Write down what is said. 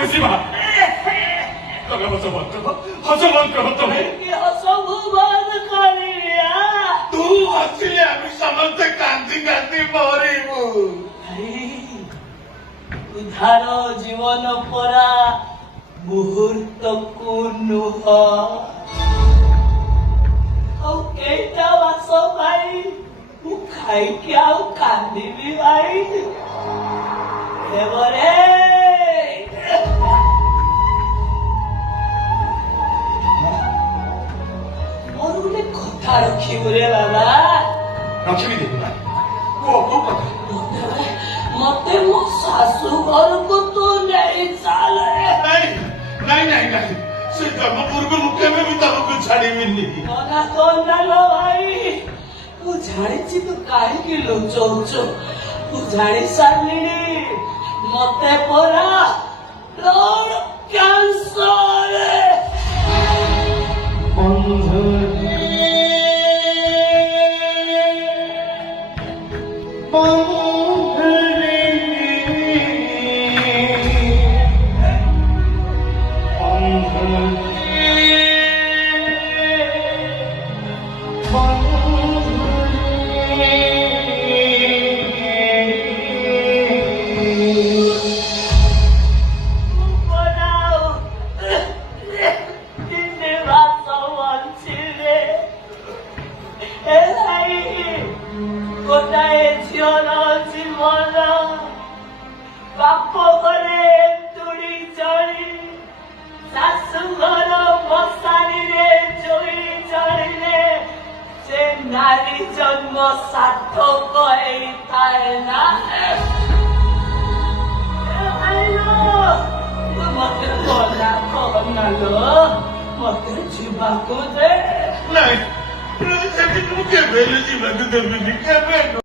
বুঝিবা তোকে হস বন্ধ তুমি তু হসিলে আমি সমস্তে কান্দি কান্দি মরিবু উদ্ধার জীবন পরা মুহূর্তକୁ ନୁହ ଆଉ କେଇଟା ମାସ ଭାଇ ମୁଁ ଖାଇକି ଆଉ କାନ୍ଦିବି ଭାଇ ଦେବରେ ମୋର ଗୋଟେ କଥା ରଖିବୁ ରେ ବାବା ରଖିବି ଦେବି ନା କୋଉ କଥା ମତେ ମୋ ଶାଶୁ ଘରକୁ ତୁ ନେଇ ଚାଲେ ନାଇଁ ସେ ଜନ୍ମ ପୂର୍ବରୁ କେବେ ବି ତମକୁ ଛାଡ଼ିବିନି ଭାଇ ମୁଁ ଜାଣିଛି ତୁ କାହିଁକି ଲୁଚଉଛୁ ମୁଁ ଜାଣି ସାରିଲିଣି ମତେ ପରା ବ୍ଲଡ୍ କ୍ୟାନ୍ସର ଗୋଟାଏ ଝିଅର ଜୀବନ ବାପ ଘରେ ତୁଳି ଚଳି ଶାଶୁ ଘର ମଶାଣିରେ ଜୁଇ ଚଳିଲେ ସେ ନାରୀ ଜନ୍ମ ସାର୍ଥକ ହେଇଥାଏ ନା ମତେ ଗଲା କହନାଲୋ ମତେ ଯିବାକୁ ଦେ ନାଇଁ ମୁଁ କେବେ ଯିବାକୁ ଦେବିନି କେବେ